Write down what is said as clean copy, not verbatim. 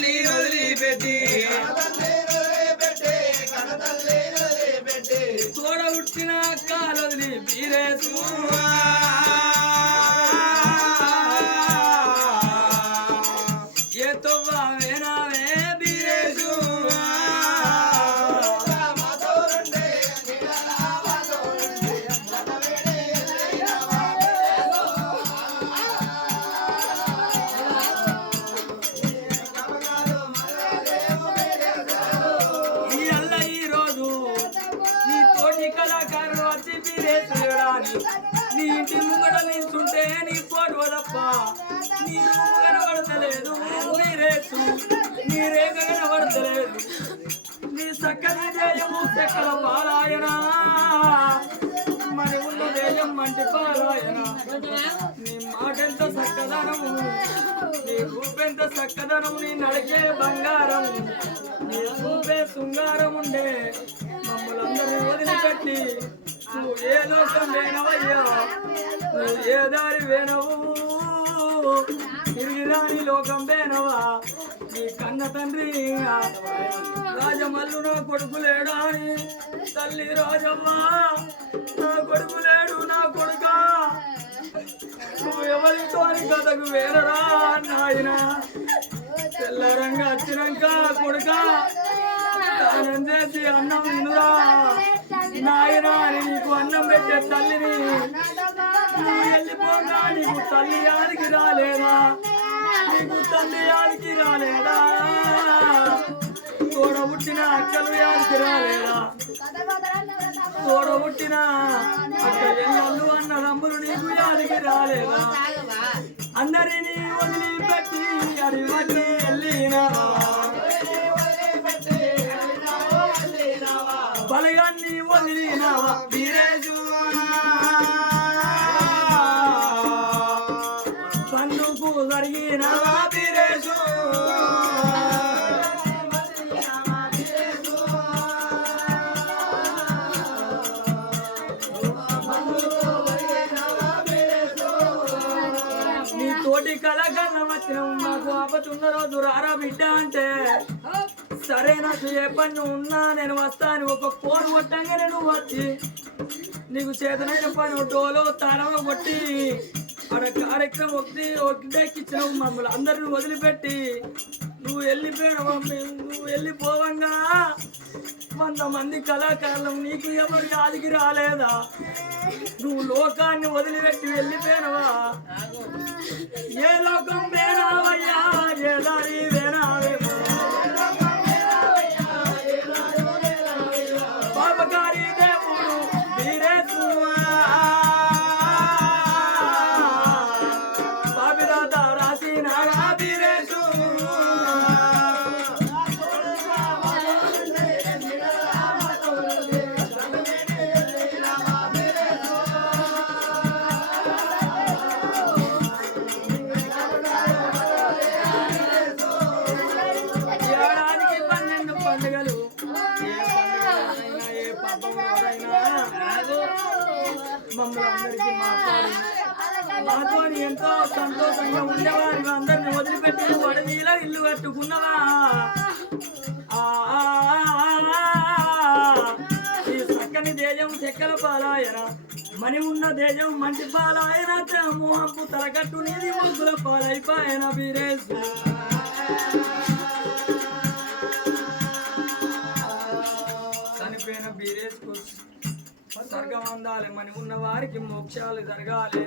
తల్లి వదిలిపెట్టి తోడ ఉట్టిన అక్కలు వదిలి బీరేసు ఏ తొవ్వ వేనావే బీరేసు కళాకారులు వచ్చి నీ ఇంటి ముంగడ నిల్చుంటే నీ ఫోటో తప్ప నీ కనబడతలేదు మీరేసు నీ రేఖ కనబడతలేదు నీ చక్కని దేయము చెక్కల పారాయణ మరి ఉన్న దేయం మంటి పారాయణ నీ మాటెంత చక్కదనము నీ రూపెంత చక్కదనము నీ నడిచే బంగారం నీ రూపే శృంగారం ఉండే మమ్మల్ందరినీ వదిలిపెట్టి నువ్వు ఏ లోకం వేనవయ్యా నువ్వు ఏ దారి వేనవు తిరిగి రాని లోకం వేనవా నీ కన్న తండ్రి రాజమల్లు నా కొడుకు లేడా అని తల్లి రాజమ్మ నా కొడుకు లేడు నా కొడుక నువ్వు ఎవరితో అని కథకు వేరరా నాయన తెల్లరంగా వచ్చినాక కొడుక స్నానం చేసి అన్నం తినురా నాయన నీకు అన్నం పెట్టే తల్లిని వెళ్ళిపోగా నీకు తల్లి యాడికి రాలేదా నీకు తల్లి యాడికి రాలేదా తోడబుట్టిన అక్కలు యాడికి రాలేదా తోడబుట్టిన అక్కలు అన్న రమ్ములు నీకు యాడికి రాలేదా అందరినీ వదిలిపెట్టి అడివట్టి వెళ్ళినా బలగాన్ని వదిలినావా బీరేసు పన్నుకు జరిగినావా బీరేసు నీ తోటి కళాకారులు వచ్చిన మాకు ఆపతున్న రోజు రారా బిడ్డ అంటే సరే నాకు ఏ పని ఉన్నా నేను వస్తాను ఒక ఫోన్ కొట్టంగానే నువ్వు వచ్చి నీకు చేతనైన పని డోలో తాళం కొట్టి అక్కడ కార్యక్రమం ఒకటెక్కించినావు మమ్మల్ని అందరిని వదిలిపెట్టి నువ్వు వెళ్ళిపోయావు నువ్వు వెళ్ళిపోవంగా 100 మంది కళాకారులు నీకు ఎవరు యాదికి రాలేదా నువ్వు లోకాన్ని వదిలిపెట్టి వెళ్ళిపోయినవా ఏ లోకం వేనావయ్యా ఏ దారి వేనావే మమ్మల్ని మాతో ఎంతో సంతోషంగా ఉండేవారు అందరిని వదిలిపెట్టి వడదీలా ఇల్లు కట్టుకున్నవా ఈ చక్కని దేశం చెక్కల పాలాయన మని ఉన్న దేశం మంచి పాలాయన మోహంపు తలకట్టు నీది ముగ్గుల పాలైపాయన బీరేసు చనిపోయిన బీరేసుకు స్వర్గం అందాలి మని ఉన్న వారికి మోక్షాలు జరగాలి.